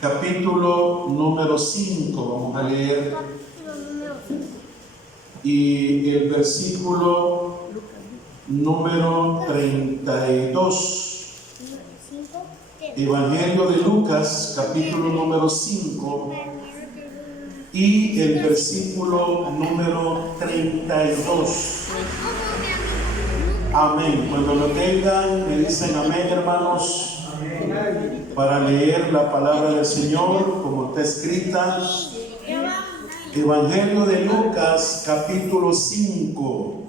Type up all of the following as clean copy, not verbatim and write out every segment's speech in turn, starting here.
capítulo número 5, vamos a leer, y el versículo número 32. Evangelio de Lucas, capítulo número 5, y el versículo número 32. Amén. Cuando lo tengan, me dicen amén, hermanos, para leer la palabra del Señor como está escrita. Evangelio de Lucas, capítulo 5,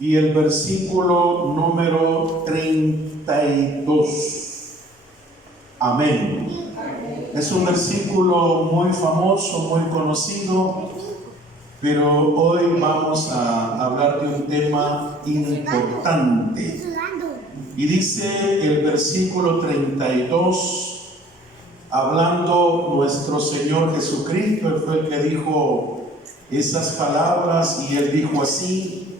y el versículo número 32. Amén. Es un versículo muy famoso, muy conocido, pero hoy vamos a hablar de un tema importante. Y dice el versículo 32, hablando nuestro Señor Jesucristo, Él fue el que dijo esas palabras, y Él dijo así: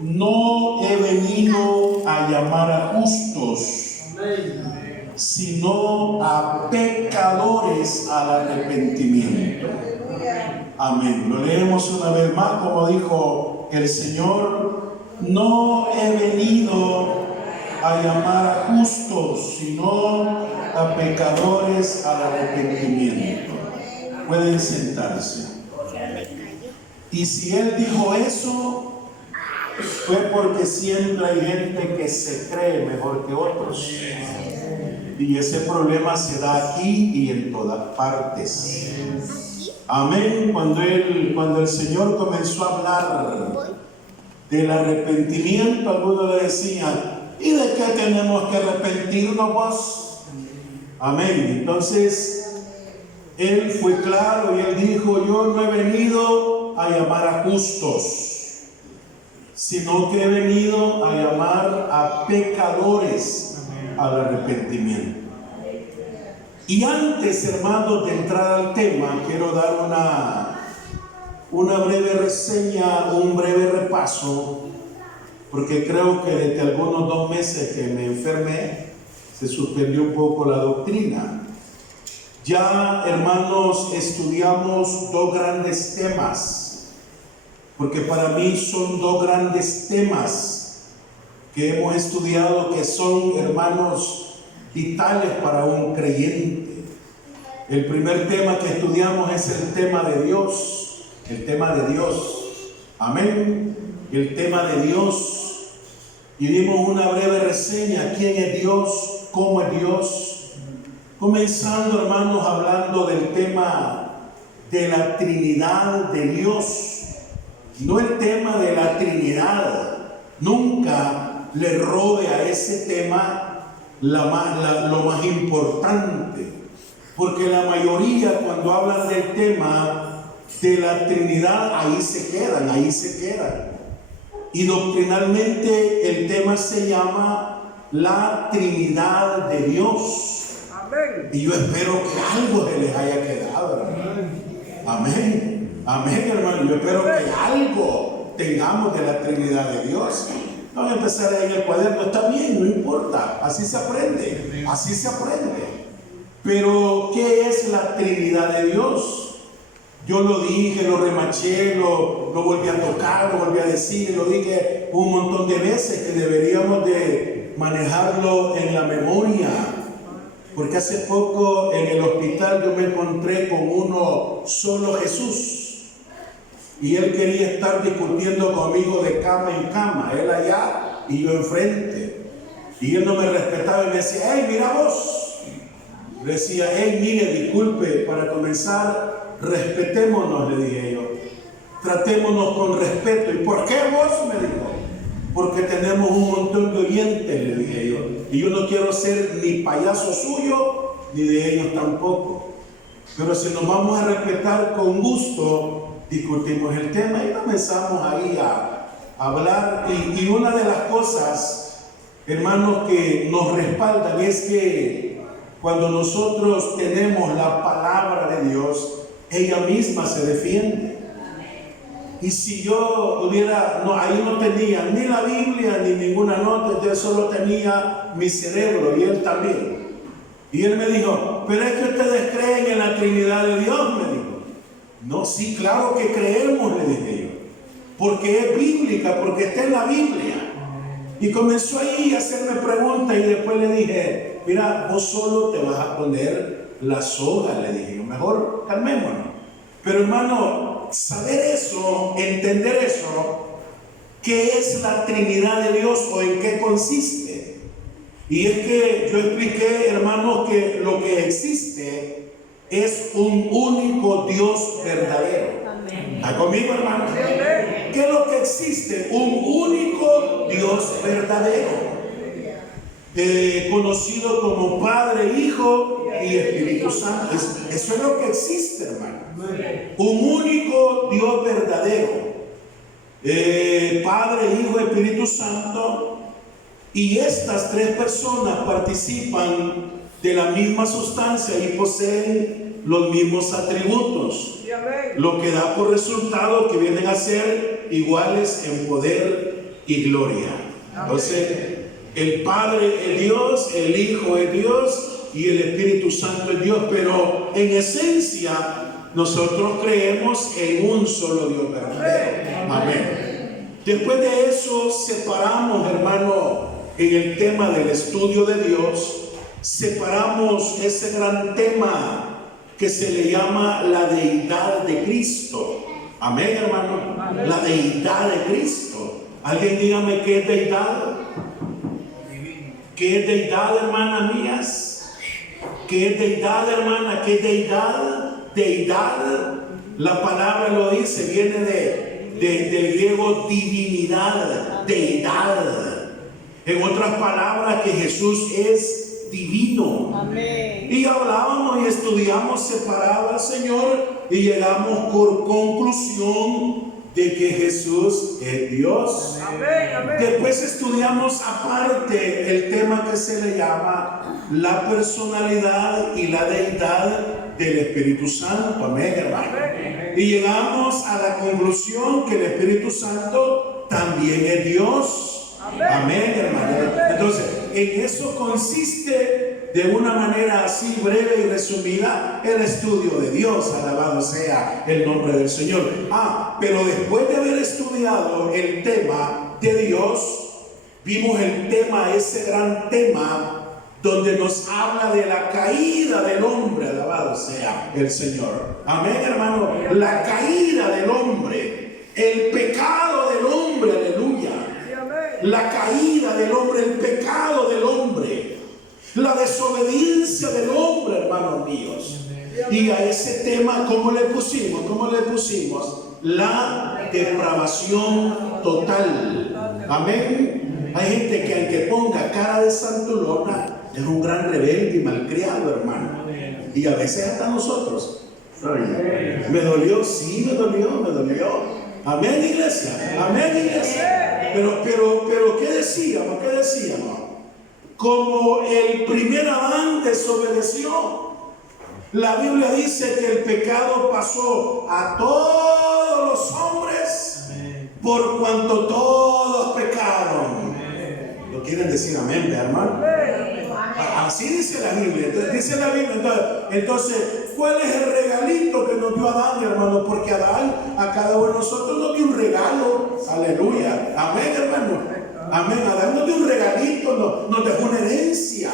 no he venido a llamar a justos, sino a pecadores al arrepentimiento. Amén. Lo leemos una vez más, como dijo el Señor: no he venido a llamar a justos, sino a pecadores al arrepentimiento. Pueden sentarse. Y si Él dijo eso, fue porque siempre hay gente que se cree mejor que otros. Y ese problema se da aquí y en todas partes. Amén. Cuando el Señor comenzó a hablar del arrepentimiento, algunos le decían: ¿y de qué tenemos que arrepentirnos, vos? Amén. Entonces, Él fue claro y Él dijo: yo no he venido a llamar a justos, sino que he venido a llamar a pecadores al arrepentimiento. Y antes, hermanos, de entrar al tema, quiero dar una breve reseña, un breve repaso, porque creo que desde algunos 2 meses que me enfermé, se suspendió un poco la doctrina. Ya, hermanos, estudiamos 2 grandes temas, porque para mí son 2 grandes temas que hemos estudiado, que son, hermanos, vitales para un creyente. El primer tema que estudiamos es el tema de Dios, el tema de Dios. Amén. El tema de Dios. Y dimos una breve reseña: quién es Dios, cómo es Dios. Comenzando, hermanos, hablando del tema de la Trinidad de Dios. No el tema de la Trinidad. Nunca le robe a ese tema lo más importante, porque la mayoría, cuando hablan del tema de la Trinidad, ahí se quedan. Y doctrinalmente el tema se llama la Trinidad de Dios. Amén. Y yo espero que algo se les haya quedado, hermano. Amén. Amén, hermano. Yo espero que algo tengamos de la Trinidad de Dios. Vamos a empezar ahí en el cuaderno, está bien, no importa, así se aprende. Pero, ¿qué es la Trinidad de Dios? Yo lo dije, lo remaché, lo volví a tocar, lo volví a decir, lo dije un montón de veces, que deberíamos de manejarlo en la memoria. Porque hace poco en el hospital yo me encontré con uno solo, Jesús. Y él quería estar discutiendo conmigo de cama en cama, él allá y yo enfrente. Y él no me respetaba y me decía: hey, mira vos. Le decía: hey, mire, disculpe, para comenzar, respetémonos, le dije yo. Tratémonos con respeto. ¿Y por qué vos? Me dijo. Porque tenemos un montón de oyentes, le dije yo. Y yo no quiero ser ni payaso suyo, ni de ellos tampoco. Pero si nos vamos a respetar con gusto, discutimos el tema y comenzamos ahí a hablar. Y una de las cosas, hermanos, que nos respaldan es que cuando nosotros tenemos la palabra de Dios, ella misma se defiende. Y si yo ahí no tenía ni la Biblia ni ninguna nota, yo solo tenía mi cerebro y él también. Y él me dijo, pero es que ustedes creen en la Trinidad de Dios, me dijo. No, sí, claro que creemos, le dije yo. Porque es bíblica, porque está en la Biblia. Y comenzó ahí a hacerme preguntas y después le dije, mira, vos solo te vas a poner la soga, le dije yo, mejor calmémonos. Pero hermano, saber eso, entender eso, ¿qué es la Trinidad de Dios o en qué consiste? Y es que yo expliqué, hermanos, que lo que existe es un único Dios verdadero. ¿Está conmigo, hermano? ¿Qué es lo que existe? Un único Dios verdadero, conocido como Padre, Hijo y Espíritu Santo. Eso es lo que existe, hermano. Un único Dios verdadero, Padre, Hijo, Espíritu Santo. Y estas tres personas participan de la misma sustancia y poseen los mismos atributos, lo que da por resultado que vienen a ser iguales en poder y gloria. Entonces, el Padre es Dios, el Hijo es Dios y el Espíritu Santo es Dios, pero en esencia nosotros creemos en un solo Dios verdadero. Amén. Después de eso separamos, hermano, en el tema del estudio de Dios, separamos ese gran tema que se le llama la deidad de Cristo. Amén, hermano. Amén. La deidad de Cristo. Alguien dígame qué es deidad. ¿Qué es deidad, hermanas mías? ¿Qué es deidad, hermana? ¿Qué es deidad? Deidad, la palabra lo dice, viene del griego divinidad, deidad. En otras palabras, que Jesús es divino. Amén. Y hablábamos y estudiamos separado al Señor y llegamos por conclusión de que Jesús es Dios. Amén, amén. Después estudiamos aparte el tema que se le llama la personalidad y la deidad del Espíritu Santo. Amén, hermano. Amén. Y llegamos a la conclusión que el Espíritu Santo también es Dios. Amén, amén, hermano. Entonces, en eso consiste de una manera así breve y resumida el estudio de Dios. Alabado sea el nombre del Señor. Pero después de haber estudiado el tema de Dios, vimos el tema, ese gran tema donde nos habla de la caída del hombre. Alabado sea el Señor. Amén, hermano. La caída del hombre, el pecado del hombre, aleluya. La caída del hombre, el pecado del hombre, la desobediencia del hombre, hermanos míos. Y a ese tema, ¿cómo le pusimos? ¿Cómo le pusimos? La depravación total. Amén. Hay gente que aunque ponga cara de santulona, es un gran rebelde y malcriado, hermano. Y a veces hasta nosotros. ¿Me dolió? Sí, me dolió. Amén, iglesia. Amén, iglesia. Pero ¿qué decíamos? Como el primer Adán desobedeció, la Biblia dice que el pecado pasó a todos los hombres por cuanto todos pecaron. ¿Lo quieren decir amén, hermano? Así dice la Biblia. Entonces, ¿cuál es el regalito que nos dio Adán, hermano? Porque Adán a cada uno de nosotros nos dio un regalo. Aleluya. Amén, hermano. Amén. Adán nos dio un regalito, nos dejó una herencia.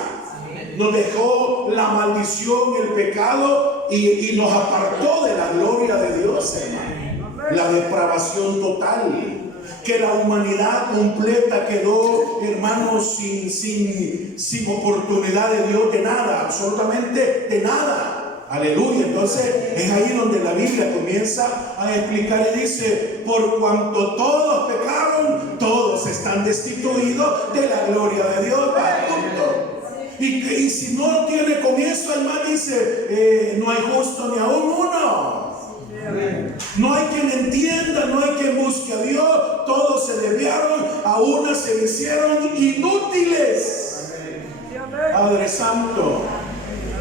Nos dejó la maldición, el pecado y nos apartó de la gloria de Dios, hermano. La depravación total. Que la humanidad completa quedó, hermanos, sin oportunidad de Dios, de nada, absolutamente de nada. Aleluya. Entonces es ahí donde la Biblia comienza a explicar y dice: por cuanto todos pecaron, todos están destituidos de la gloria de Dios. Y si no tiene comienzo, hermano, dice: no hay justo ni aún uno. No hay quien entienda, no hay quien busque a Dios. Todos se desviaron, a una se hicieron inútiles. Padre Santo.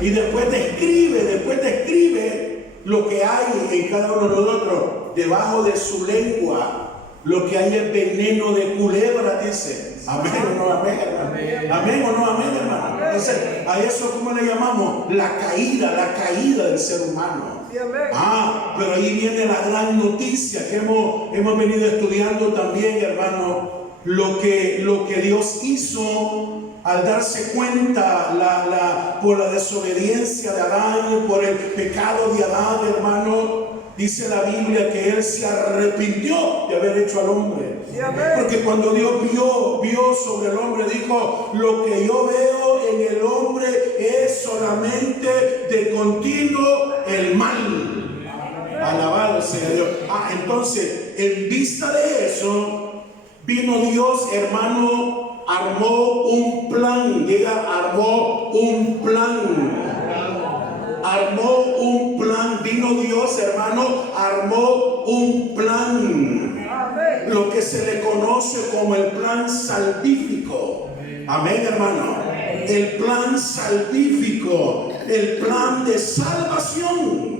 Y después describe lo que hay en cada uno de nosotros. Debajo de su lengua, lo que hay es veneno de culebra, dice. Amén o no amén, hermano. Amén o no amén, hermano. Entonces, a eso, ¿cómo le llamamos? La caída del ser humano. Pero ahí viene la gran noticia que hemos venido estudiando también, hermano. Lo que Dios hizo al darse cuenta por la desobediencia de Adán, por el pecado de Adán, hermano. Dice la Biblia que Él se arrepintió de haber hecho al hombre. Porque cuando Dios vio sobre el hombre, dijo: lo que yo veo en el hombre es solamente de continuo el mal. Alabado sea Dios. Entonces, en vista de eso, vino Dios, hermano, armó un plan. Armó un plan. Armó un plan, vino Dios, hermano, armó un plan. Lo que se le conoce como el plan salvífico. Amén, hermano. El plan salvífico, el plan de salvación.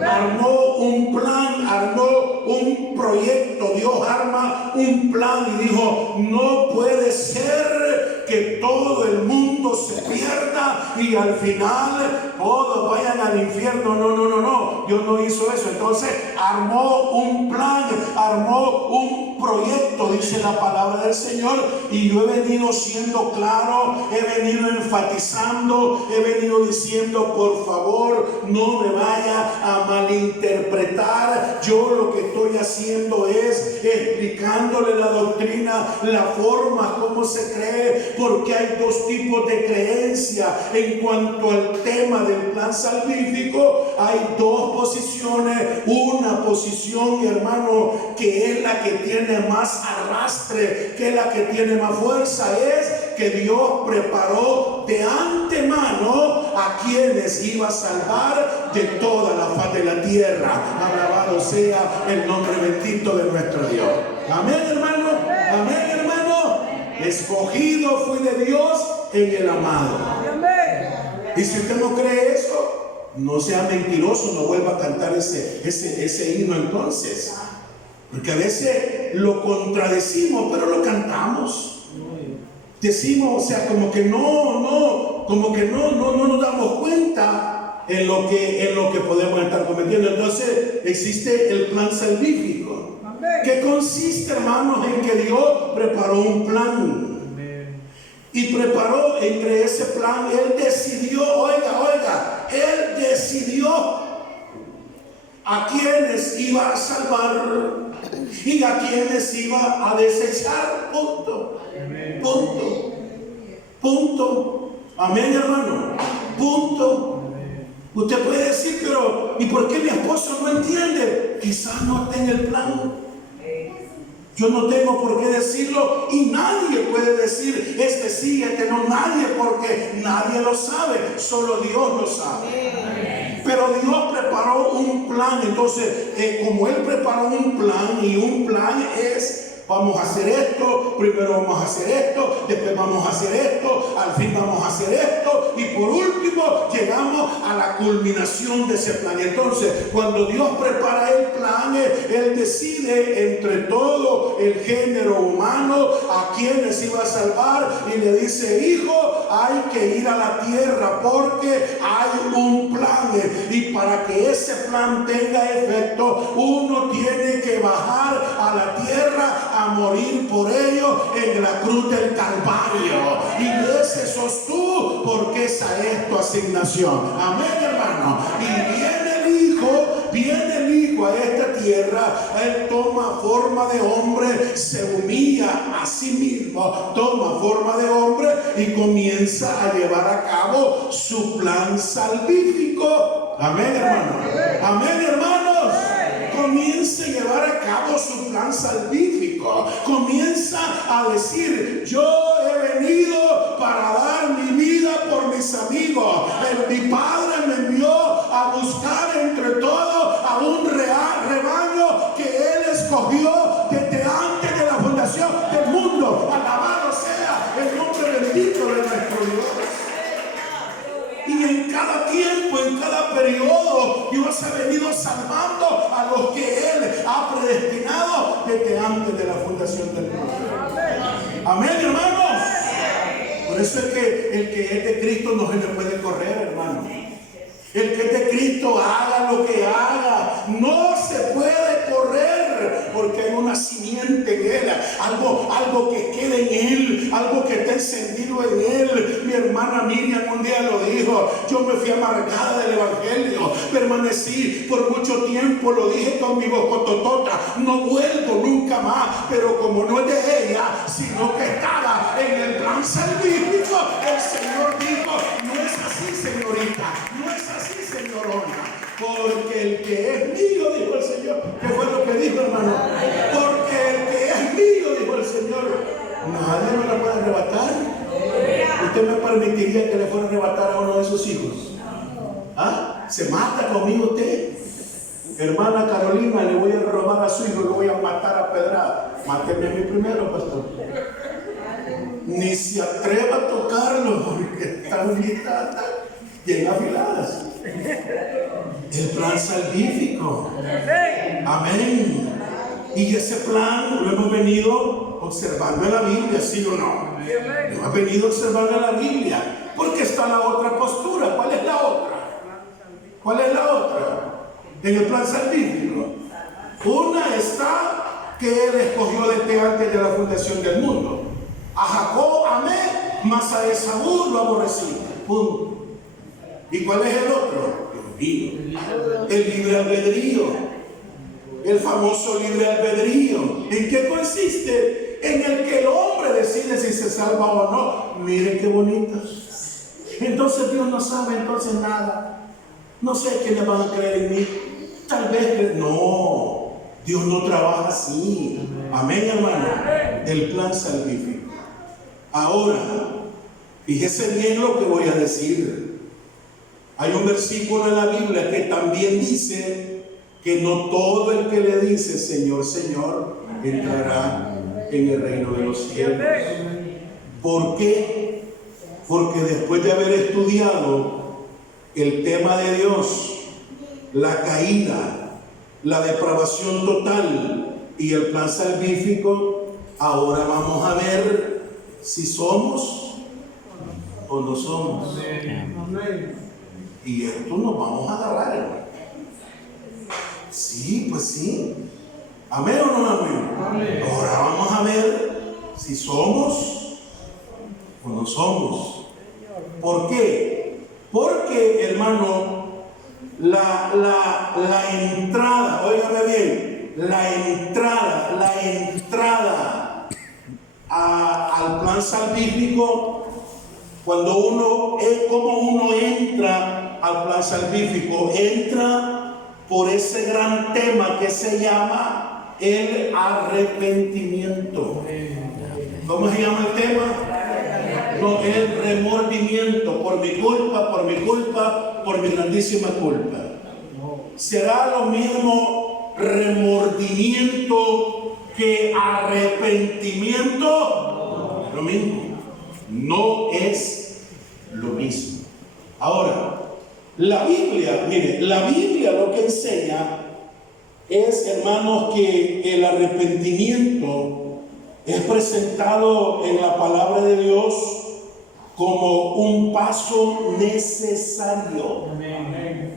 Armó un plan, armó un proyecto. Dios arma un plan y dijo: no puede ser que todo el mundo se pierda y al final todos vayan al infierno. No. Dios no hizo eso. Entonces armó un plan, armó un proyecto, dice la palabra del Señor. Y yo he venido siendo claro, he venido enfatizando, he venido diciendo: por favor, no me vaya a malinterpretar. Yo lo que estoy haciendo es explicándole la doctrina, la forma como se cree, porque hay dos tipos de creencia en cuanto al tema del plan salvífico. Hay dos posiciones. Una posición, hermano, que es la que tiene más arrastre, que es la que tiene más fuerza, es que Dios preparó de antemano a quienes iba a salvar de toda la faz de la tierra. Alabado sea el nombre bendito de nuestro Dios. Amén, hermano. Amén, hermano. Escogido fui de Dios en el amado. Y si usted no cree eso, no sea mentiroso, no vuelva a cantar ese himno entonces. Porque a veces lo contradecimos, pero lo cantamos. Decimos, o sea, como que no nos damos cuenta en lo que podemos estar cometiendo. Entonces existe el plan salvífico. ¿Qué consiste, hermanos? En que Dios preparó un plan. Y preparó entre ese plan, Él decidió, Él decidió a quienes iba a salvar y a quienes iba a desechar. Punto. Amén, hermano. Punto. Usted puede decir: pero ¿y por qué mi esposo no entiende? Quizás no esté en el plan. Yo no tengo por qué decirlo y nadie puede decir este sí, este no, nadie, porque nadie lo sabe, solo Dios lo sabe. Pero Dios preparó un plan. Entonces, como Él preparó un plan, y un plan es: vamos a hacer esto, primero vamos a hacer esto, después vamos a hacer esto, al fin vamos a hacer esto, y por último llegamos a la culminación de ese plan. Entonces, cuando Dios prepara el plan, Él decide entre todo el género humano a quienes iba a salvar, y le dice: hijo, hay que ir a la tierra porque hay un plan, y para que ese plan tenga efecto, uno tiene que bajar a la tierra a morir por ellos en la cruz del Calvario. Y ese sos tú, porque esa es tu asignación. Amén, hermano. Y viene el Hijo a esta tierra. Él toma forma de hombre, se humilla a sí mismo, toma forma de hombre y comienza a llevar a cabo su plan salvífico. Amén, hermano. Amén, hermanos. Comienza a llevar a cabo su plan salvífico. Comienza a decir: yo he venido para dar mi vida por mis amigos. Mi Padre me envió a buscar entre todos a un rebaño que Él escogió desde antes de la fundación del mundo. Alabado sea el nombre bendito de nuestro Dios. Y en cada tiempo, en cada periodo, Dios ha venido salvando a los que Él ha predestinado desde antes de la fundación del mundo. Amén, hermanos. Por eso es que el que es de Cristo no se le puede correr, hermano. El que es de Cristo, haga lo que haga, no se puede correr, porque hay una simiente en él, algo que queda en él, algo que está encendido en él. Mi hermana Miriam un día lo dijo: yo me fui amargada del evangelio, permanecí por mucho tiempo, lo dije con mi voz cototota, no vuelvo nunca más. Pero como no es de ella, sino que estaba en el plan salvífico, el Señor dijo: no es así, señorita, no es así, señorona, porque el que es mío, dijo el Señor. ¿Qué fue lo que dijo, hermano? Porque el que es mío, dijo el Señor, nadie me lo puede arrebatar. ¿Usted me permitiría que le fuera a arrebatar a uno de sus hijos? ¿Ah? ¿Se mata conmigo usted? Hermana Carolina, le voy a robar a su hijo, le voy a matar a pedrada. Máteme a mí primero, pastor. Ni se atreva a tocarlo, porque está bien afiladas. El plan salvífico. Amén. Y ese plan lo hemos venido observando en la Biblia, ¿sí o no? Lo hemos venido observando en la Biblia. Porque está la otra postura. ¿Cuál es la otra? ¿Cuál es la otra? En el plan salvífico. Una está que Él escogió desde antes de la fundación del mundo. A Jacob amé, mas a Esaú lo aborrecí. Punto. ¿Y cuál es el otro? El libre albedrío. El famoso libre albedrío. ¿En qué consiste? En el que el hombre decide si se salva o no. Miren qué bonito. Entonces Dios no sabe entonces nada. No sé quiénes van a creer en mí. Tal vez no. Dios no trabaja así. Amén, hermano. El plan salvífico. Ahora, fíjese bien lo que voy a decir. Hay un versículo en la Biblia que también dice que no todo el que le dice Señor, Señor, entrará en el reino de los cielos. ¿Por qué? Porque después de haber estudiado el tema de Dios, la caída, la depravación total y el plan salvífico, ahora vamos a ver si somos o no somos. Y esto nos vamos a agarrar, hermano. Sí, pues sí. ¿Amén o no amén? Amén. Ahora vamos a ver si somos o no somos. ¿Por qué? Porque, hermano, la entrada, óigame bien, la entrada al plan salvífico, cuando uno es como uno entra al plan salvífico, entra por ese gran tema que se llama el arrepentimiento. ¿Cómo se llama el tema? No, el remordimiento. Por mi culpa, por mi grandísima culpa. ¿Será lo mismo remordimiento que arrepentimiento? Lo mismo. No es lo mismo. Ahora, la Biblia, mire, la Biblia lo que enseña es, hermanos, que el arrepentimiento es presentado en la palabra de Dios como un paso necesario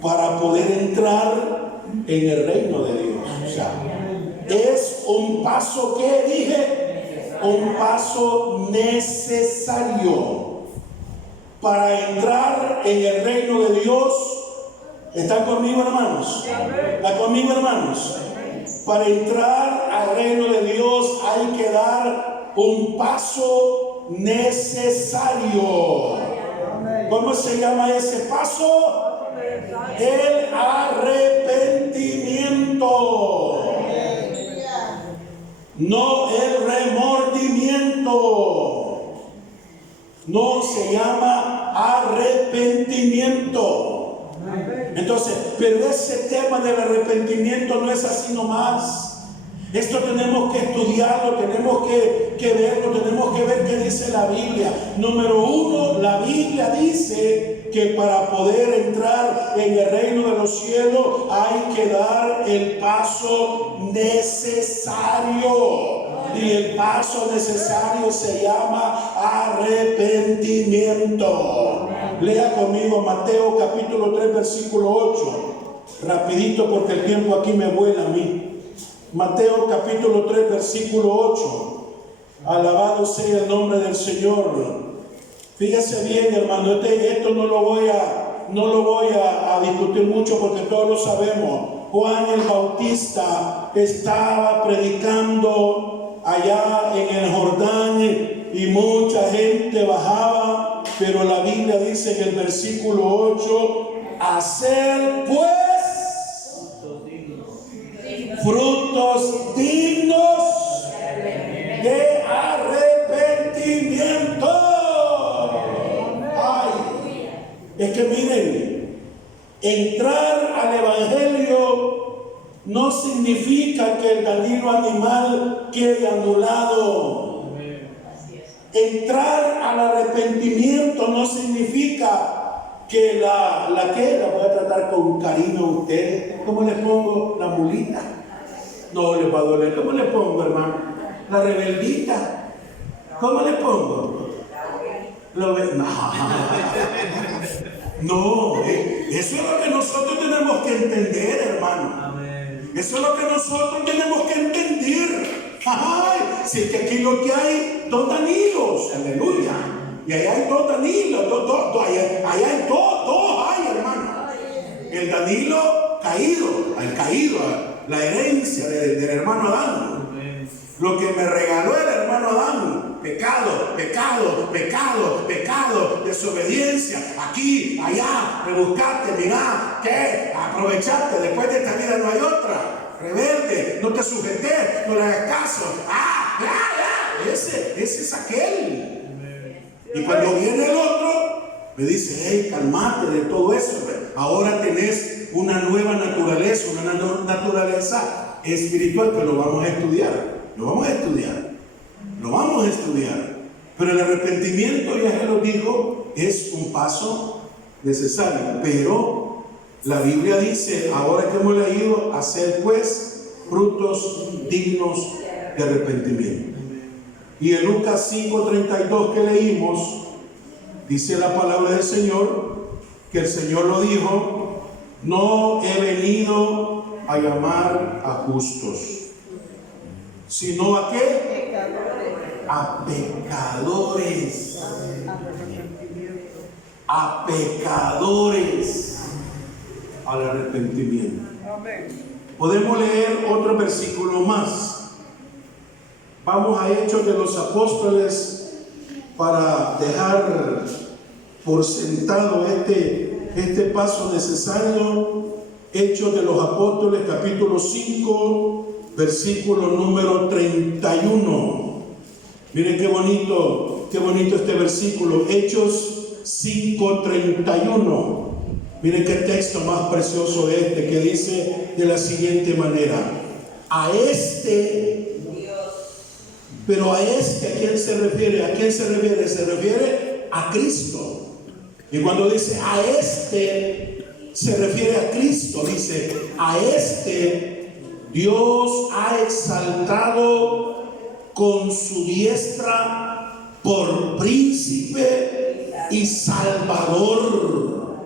para poder entrar en el reino de Dios. O sea, es un paso que dije, un paso necesario para entrar en el reino de Dios. ¿Están conmigo, hermanos? ¿Están conmigo, hermanos? Para entrar al reino de Dios hay que dar un paso necesario. ¿Cómo se llama ese paso? El arrepentimiento. No el remordimiento. No, se llama arrepentimiento. Entonces, pero ese tema del arrepentimiento no es así nomás. Esto tenemos que estudiarlo, tenemos que verlo, tenemos que ver qué dice la Biblia. Número uno, la Biblia dice que para poder entrar en el reino de los cielos hay que dar el paso necesario. Y el paso necesario se llama arrepentimiento. Lea conmigo Mateo capítulo 3 versículo 8. Rapidito porque el tiempo aquí me vuela a mí. Mateo capítulo 3 versículo 8. Alabado sea el nombre del Señor. Fíjese bien, hermano, esto no lo voy a discutir mucho porque todos lo sabemos. Juan el Bautista estaba predicando allá en el Jordán y mucha gente bajaba, pero la Biblia dice en el versículo 8, hacer pues frutos dignos de arrepentimiento. Ay, es que miren, entrar al Evangelio no significa que el dañino animal quede anulado. Entrar al arrepentimiento no significa que la voy a tratar con cariño a ustedes. ¿Cómo le pongo? La mulita. No le va a doler. ¿Cómo le pongo, hermano? La rebeldita. ¿Cómo le pongo? No, eso es lo que nosotros tenemos que entender, hermano. Eso es lo que nosotros tenemos que entender. Ay, si es que aquí lo que hay, dos Danilos, aleluya. Y allá hay dos Danilos, allá hay dos hay, hermano. El Danilo caído, la herencia del hermano Adán. Lo que me regaló el hermano Adán, pecado, desobediencia, aquí, allá, rebuscarte, mirá, que aprovechaste, después de esta vida no hay otra. Rebelde, no te sujeté, no le hagas caso. Ese es aquel. Y cuando viene el otro, me dice, hey, calmate de todo eso. Ahora tenés una nueva naturaleza, una naturaleza espiritual que lo vamos a estudiar. Pero el arrepentimiento, ya se lo digo, es un paso necesario. Pero la Biblia dice, ahora que hemos leído, hacer pues frutos dignos de arrepentimiento. Y en Lucas 5:32 que leímos, dice la palabra del Señor, que el Señor lo dijo, no he venido a llamar a justos, sino ¿a qué? A pecadores. A pecadores al arrepentimiento. Podemos leer otro versículo más. Vamos a Hechos de los Apóstoles para dejar por sentado este paso necesario. Hechos de los Apóstoles, capítulo 5, versículo número 31. Miren qué bonito este versículo. Hechos 5:31. Miren qué texto más precioso que dice de la siguiente manera: a este, pero a este, ¿a quién se refiere? ¿A quién se refiere? Se refiere a Cristo. Y cuando dice a este, se refiere a Cristo. Dice, a este Dios ha exaltado con su diestra por príncipe y salvador,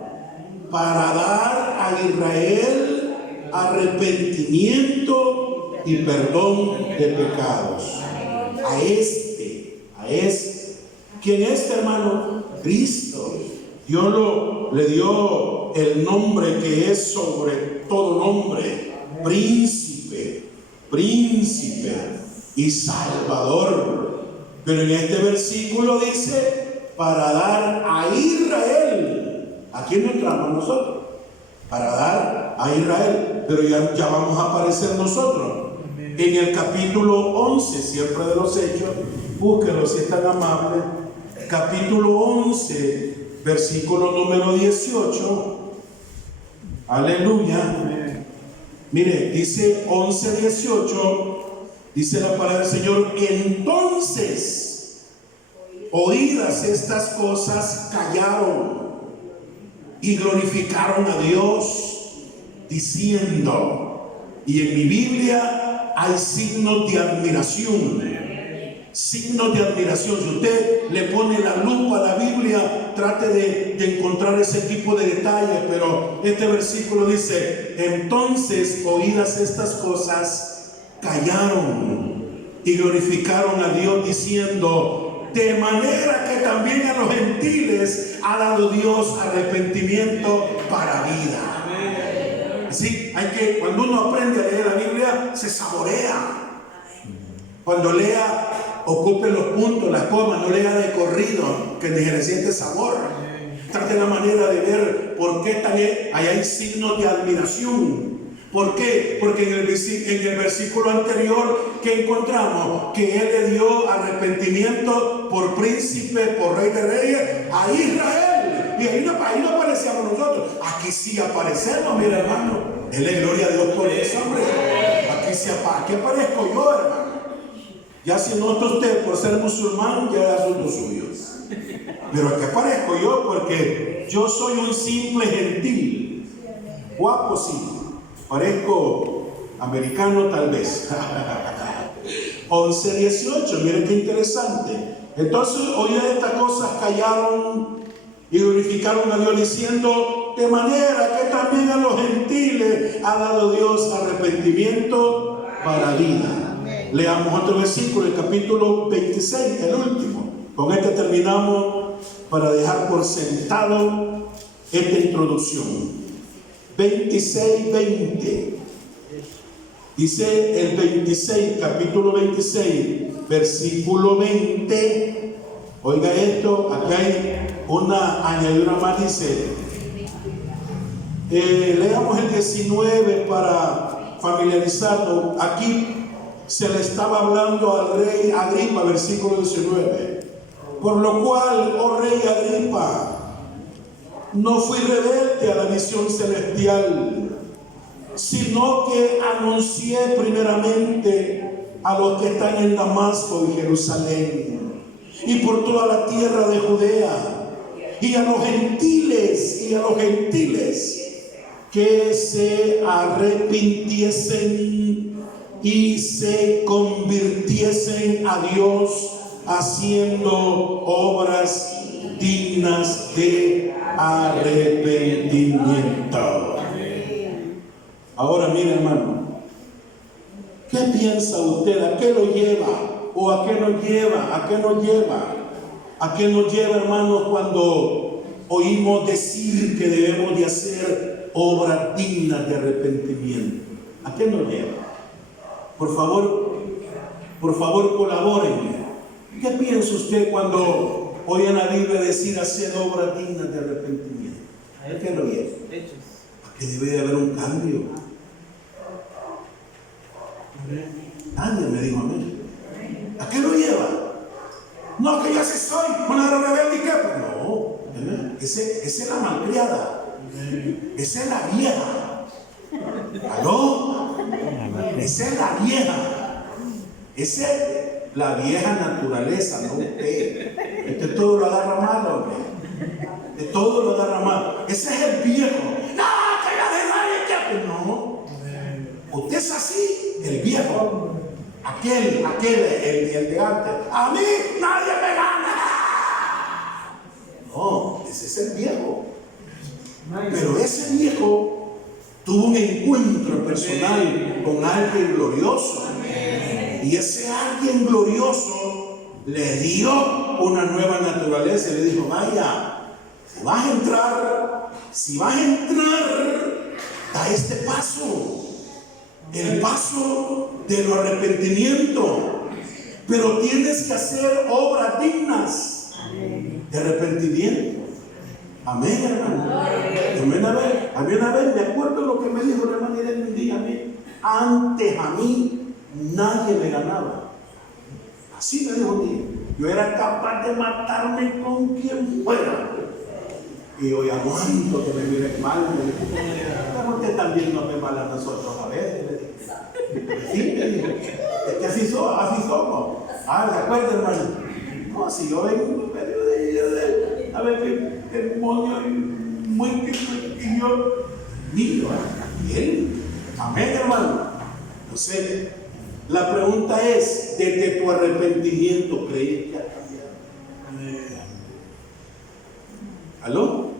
para dar a Israel arrepentimiento y perdón de pecados. A este. ¿Quién es, hermano? Cristo. Dios le dio el nombre que es sobre todo nombre: príncipe y salvador. Pero en este versículo dice, para dar a Israel. ¿A quién entramos nosotros? Para dar a Israel. Pero ya vamos a aparecer nosotros en el capítulo 11, siempre de los Hechos. Búsquenlo si es tan amable. Capítulo 11, versículo número 18. Aleluya. Mire, dice 11:18, dice la palabra del Señor: entonces, oídas estas cosas, callaron y glorificaron a Dios, diciendo, y en mi Biblia hay signos de admiración, signos de admiración. Si usted le pone la lupa a la Biblia, trate de encontrar ese tipo de detalles, pero este versículo dice: entonces, oídas estas cosas, callaron y glorificaron a Dios, diciendo: de manera que también a los gentiles ha dado Dios arrepentimiento para vida. Sí, cuando uno aprende a leer la Biblia, se saborea. Cuando lea, ocupe los puntos, las comas, no lea de corrido, que ni se le siente sabor. Trate la manera de ver por qué ahí hay signos de admiración. ¿Por qué? Porque en el versículo anterior, ¿qué encontramos? Que Él le dio arrepentimiento por príncipe, por rey de reyes a Israel. Y ahí no aparecíamos nosotros. Aquí sí aparecemos, mira, hermano. Dele gloria a Dios por eso, hombre. Aquí aparezco yo, hermano. Ya si no está usted por ser musulmán, ya es asunto suyo. Pero aquí aparezco yo porque yo soy un simple gentil. Guapo sí. Parezco americano tal vez. 11:18, miren qué interesante. Entonces, oídas estas cosas, callaron y glorificaron a Dios, diciendo: de manera que también a los gentiles ha dado Dios arrepentimiento para vida. Leamos otro versículo, el capítulo 26, el último. Con este terminamos para dejar por sentado esta introducción. 26:20. Dice el 26, capítulo 26, versículo 20. Oiga esto, acá hay una añadidura más, dice. Leamos el 19 para familiarizarnos. Aquí se le estaba hablando al rey Agripa, versículo 19. Por lo cual, oh rey Agripa, no fui rebelde a la misión celestial, sino que anuncié primeramente a los que están en Damasco y Jerusalén, y por toda la tierra de Judea, y a los gentiles, que se arrepintiesen y se convirtiesen a Dios, haciendo obras dignas de arrepentimiento. Ahora mire, hermano, ¿qué piensa usted? ¿A qué lo lleva? ¿O a qué nos lleva? ¿A qué nos lleva? ¿A qué nos lleva, hermanos, cuando oímos decir que debemos de hacer obras dignas de arrepentimiento? ¿A qué nos lleva? Por favor, colaboren. ¿Qué piensa usted cuando oye a la Biblia decir hacer obras dignas de arrepentimiento? ¿A qué lo lleva? ¿A que debe de haber un cambio? Nadie me dijo a mí. ¿A qué lo lleva? No, que yo sí soy una rebelde y qué. No, esa es la malcriada. Esa es la vieja. ¿Aló? Esa es la vieja. Esa es la vieja naturaleza, no usted. Todo lo agarra mal, hombre. Todo lo agarra mal. Ese es el viejo. No, que la de nadie que. No. Usted es así, el viejo. Aquel, el de antes. A mí nadie me gana. No, ese es el viejo. Pero ese viejo tuvo un encuentro personal con alguien glorioso. Y ese alguien glorioso le dio una nueva naturaleza y le dijo: vaya, si vas a entrar, da este paso. El paso del arrepentimiento, pero tienes que hacer obras dignas de arrepentimiento. Amén, hermano. A mí una vez me acuerdo lo que me dijo la hermana Irene un día a mí. Antes a mí nadie me ganaba. Así me dijo un día. Yo era capaz de matarme con quien fuera. Y hoy aguanto que me miren mal. Pero usted también nos ve mal a nosotros a veces. Sí, me dijo. Es que así somos. ¿Se acuerda, hermano? No, si yo vengo en medio de a ver qué demonio muy que yo digo a él. Amén, hermano. Entonces, La pregunta es, desde tu arrepentimiento, ¿crees que ha cambiado? ¿Aló?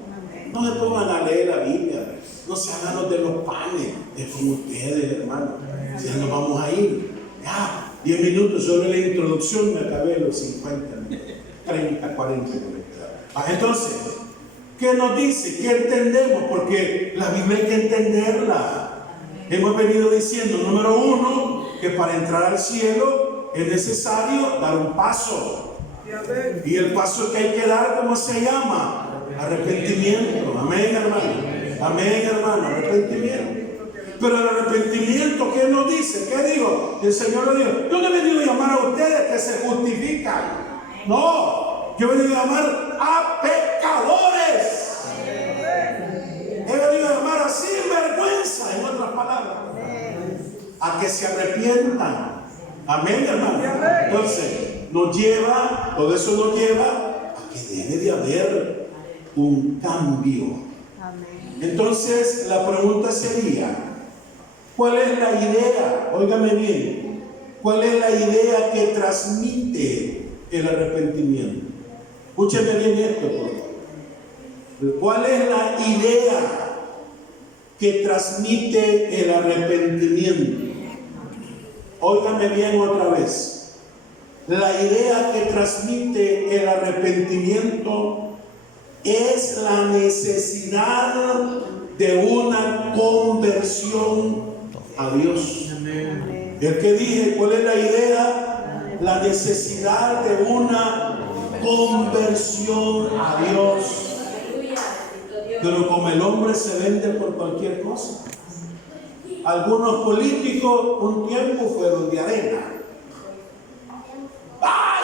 No se pongan a leer la Biblia, no se hagan los de los panes, es como ustedes, hermano. Si ya nos vamos a ir, ya, 10 minutos, solo la introducción, me acabé los 50 minutos, 30, 40 minutos. Entonces, ¿qué nos dice? ¿Qué entendemos? Porque la Biblia hay que entenderla. Hemos venido diciendo, número 1, que para entrar al cielo es necesario dar un paso. Y el paso que hay que dar, ¿cómo se llama? Arrepentimiento. Amén, hermano. Amén, hermano. Arrepentimiento. Pero el arrepentimiento, ¿qué nos dice? ¿Qué digo? El Señor le dijo, yo no he venido a llamar a ustedes que se justifican. No, yo he venido a llamar a pecadores. He venido a llamar a sinvergüenza, en otras palabras, a que se arrepientan. Amén, hermano. Entonces, todo eso nos lleva a que debe de haber un cambio. Entonces, la pregunta sería, ¿cuál es la idea? Óigame bien, ¿cuál es la idea que transmite el arrepentimiento? Escúcheme bien esto, por favor. ¿Cuál es la idea que transmite el arrepentimiento? Óigame bien otra vez. La idea que transmite el arrepentimiento es la necesidad de una conversión a Dios. ¿El que dije? ¿Cuál es la idea? La necesidad de una conversión a Dios. Pero como el hombre se vende por cualquier cosa, algunos políticos un tiempo fueron de arena,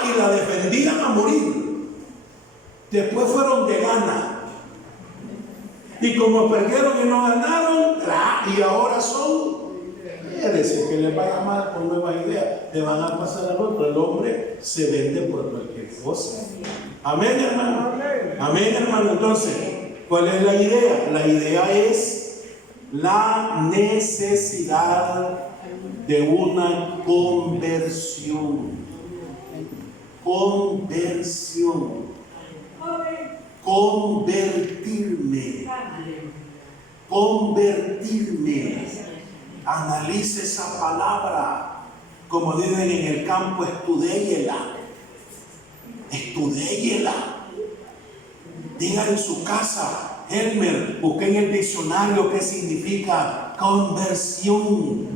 y la defendían a morir. Después fueron de gana, y como perdieron y no ganaron, y ahora son, fíjense que les vaya mal con nuevas ideas, le van a pasar al otro. El hombre se vende por cualquier cosa. Amén, hermano. Amén, hermano. Entonces, ¿cuál es la idea? La idea es la necesidad de una conversión. Conversión. Convertirme. Convertirme. Analice esa palabra. Como dicen en el campo, estudéyela. Estudéyela. Diga en su casa, Elmer, busqué en el diccionario qué significa conversión.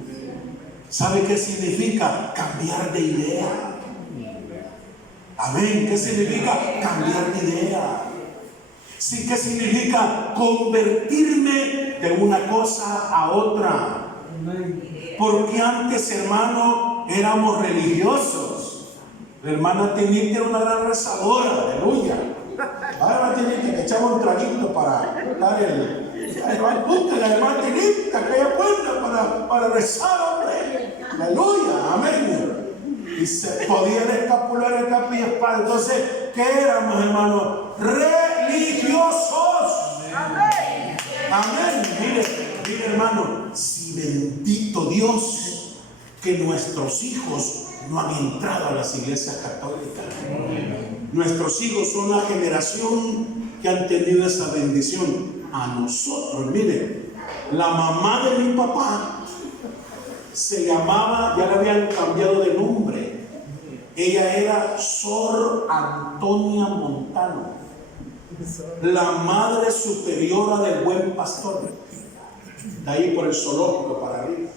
¿Sabe qué significa? Cambiar de idea. Amén. ¿Qué significa? Cambiar de idea. Sí, ¿qué significa? Convertirme de una cosa a otra. Porque antes, hermano, éramos religiosos. La hermana Tinita era una gran rezadora, aleluya. Ahora Tinita, echaba un traguito para dar la hermana Tinita, que ella cuenta para rezar, hombre. Aleluya, amén. Y se podía el escapular de capa y espada. Entonces, ¿qué éramos, hermanos? Religiosos. Amén. Amén. Mire, hermano, si bendito Dios que nuestros hijos no han entrado a las iglesias católicas. Nuestros hijos son la generación que han tenido esa bendición. A nosotros, mire, la mamá de mi papá se llamaba, ya le habían cambiado de nombre. Ella era Sor Antonia Montano, la madre superiora del Buen Pastor, de ahí por el zoológico para arriba.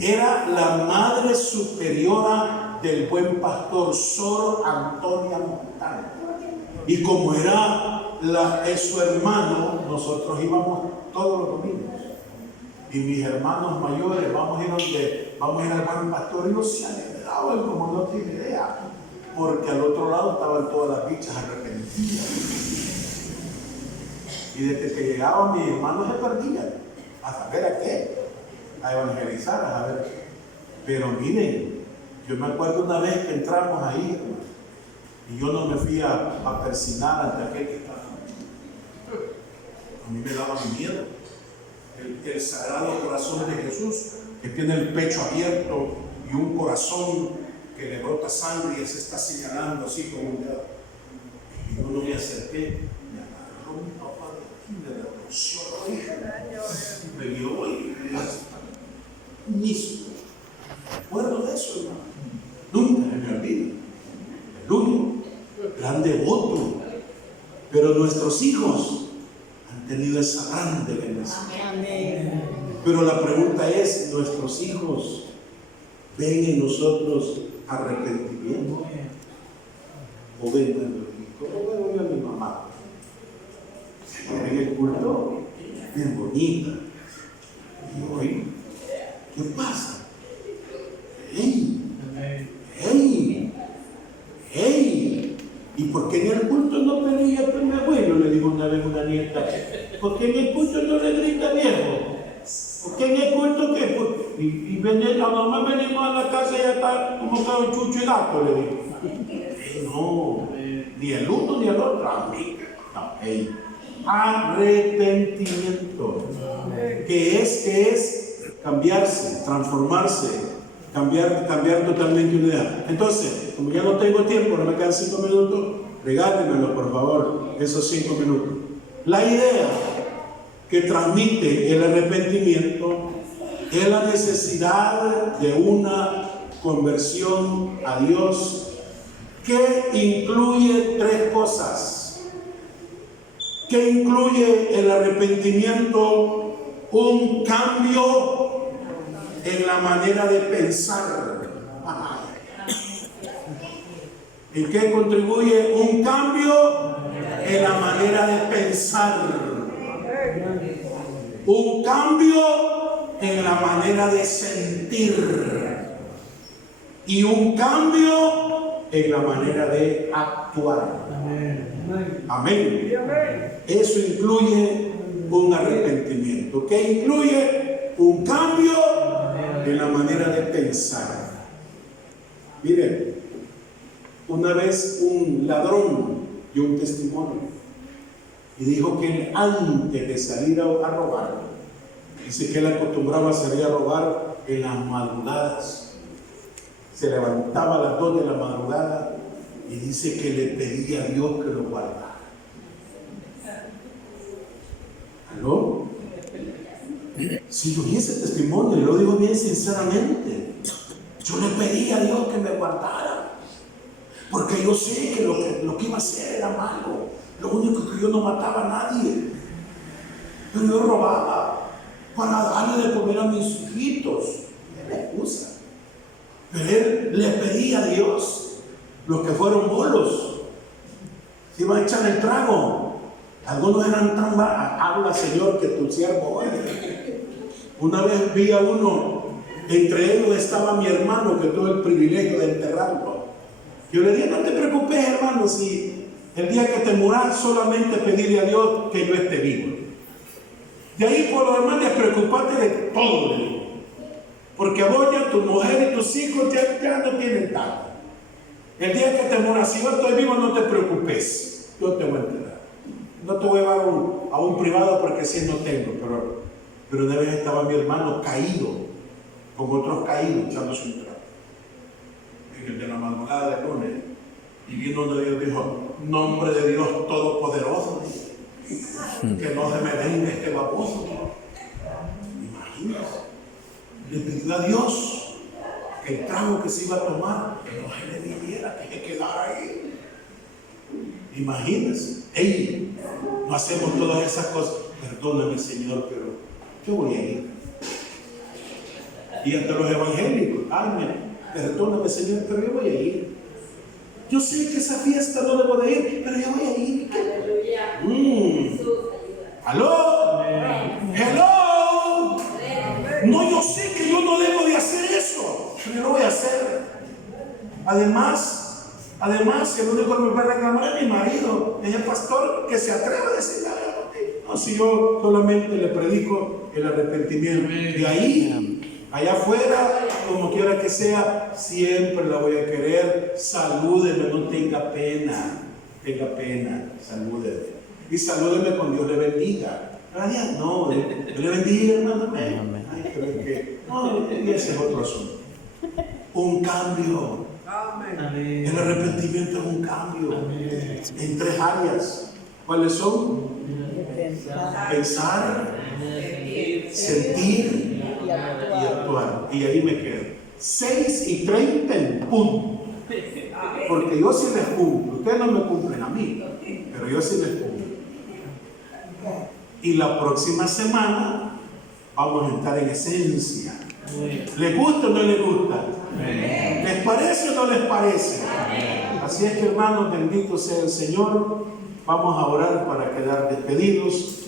Era la madre superiora del Buen Pastor, Sor Antonia Montano. Y como es su hermano, nosotros íbamos todos los domingos. Y mis hermanos mayores, vamos a ir al Buen Pastor, y no se alegraban como no tiene idea, porque al otro lado estaban todas las bichas arrepentidas. Y desde que llegaban mis hermanos se perdían, a saber a qué, a evangelizar, a ver. Pero miren, yo me acuerdo una vez que entramos ahí, hermano, y yo no me fui a persinar ante aquel que estaba. A mí me daba miedo. El Sagrado Corazón de Jesús, que tiene el pecho abierto y un corazón que le brota sangre y él se está señalando así con un dedo. Y yo no me acerqué, me agarró mi papá de aquí, me retorció y me guió y mismo. Me acuerdo de eso, hermano. Nunca me olvido. Aleluya. Gran devoto. Pero nuestros hijos han tenido esa grande bendición. Pero la pregunta es, ¿nuestros hijos ven en nosotros arrepentimiento? ¿O ven? ¿Cómo veo yo a mi mamá? En el culto, bien bonita. Y hoy, ¿qué pasa? ¡Ey! ¡Ey! ¡Ey! ¿Y por qué en el culto no pelea con mi abuelo? Le digo una vez a una nieta. ¿Por qué en el culto no le grita viejo? ¿Por qué en el culto qué? Y la mamá venimos a la casa y ya está como está un chucho y gato, le digo. No, ni el uno ni el otro, amiga. No, ey. Arrepentimiento. ¿Qué es cambiarse, transformarse, cambiar totalmente una idea? Entonces, como ya no tengo tiempo, no me quedan 5 minutos, regálenmelo por favor, esos 5 minutos. La idea que transmite el arrepentimiento es la necesidad de una conversión a Dios que incluye 3 cosas. ¿Qué incluye el arrepentimiento? Un cambio en la manera de pensar. ¿En qué contribuye? Un cambio en la manera de pensar. Un cambio en la manera de sentir. Y un cambio en la manera de actuar. Amén. Eso incluye un arrepentimiento. ¿Qué incluye? Un cambio en la manera de pensar. Miren, una vez un ladrón dio un testimonio y dijo que antes de salir a robar, dice que él acostumbraba a salir a robar en las madrugadas. Se levantaba a las 2 de la madrugada y dice que le pedía a Dios que lo guardara. ¿Aló? Si yo vi ese testimonio, y lo digo bien sinceramente, yo le pedí a Dios que me guardara, porque yo sé que lo que iba a hacer era malo. Lo único que yo no mataba a nadie, pero yo robaba para darle de comer a mis hijitos. Es la excusa. Pero él le pedía a Dios, los que fueron bolos, se iban a echar el trago. Algunos eran tan habla Señor que tu siervo oye. Una vez vi a uno, entre ellos estaba mi hermano que tuvo el privilegio de enterrarlo. Yo le dije, no te preocupes hermano, si el día que te muras solamente pedirle a Dios que yo esté vivo. De ahí por lo demás despreocupate de todo, le digo. Porque a vos ya, tu mujer y tus hijos ya no tienen tanto. El día que te muras, si yo estoy vivo, no te preocupes, yo te voy a enterrar. No te voy a llevar a un privado porque si no tengo, pero una vez estaba mi hermano caído, con otros caídos, echándose un trago. En el de la madrugada de lunes, y vino donde Dios dijo, nombre de Dios Todopoderoso, que no se me venga este baboso. Imagínense, le pidió a Dios que el trago que se iba a tomar, que no se le viniera, que se quedara ahí. Imagínense, ey, no hacemos todas esas cosas. Perdóname Señor, pero yo voy a ir. Y ante los evangélicos, perdóname Señor, pero yo voy a ir. Yo sé que esa fiesta no debo de ir, pero yo voy a ir. ¿Aló? ¡Hello! No, yo sé que yo no debo de hacer eso, pero yo lo voy a hacer. Además, el único que me va a reclamar es mi marido, es el pastor que se atreve a decir, no, si yo solamente le predico el arrepentimiento. De ahí, allá afuera, como quiera que sea, siempre la voy a querer. Salúdeme, no tenga pena, salúdeme. Y salúdeme con Dios le bendiga. Gracias, no, Dios le bendiga, hermano. Ay, pero es que, no, ese es otro asunto. un cambio. Amén. El arrepentimiento es un cambio. Amén. En 3 áreas. ¿Cuáles son? Pensar, sentir y actuar. Y ahí me quedo. 6:30 en punto. Porque yo sí les cumplo. Ustedes no me cumplen a mí, pero yo sí les cumplo. Y la próxima semana vamos a estar en esencia. ¿Les gusta o no les gusta? ¿Les parece o no les parece? Así es que, hermanos, bendito sea el Señor. Vamos a orar para quedar despedidos.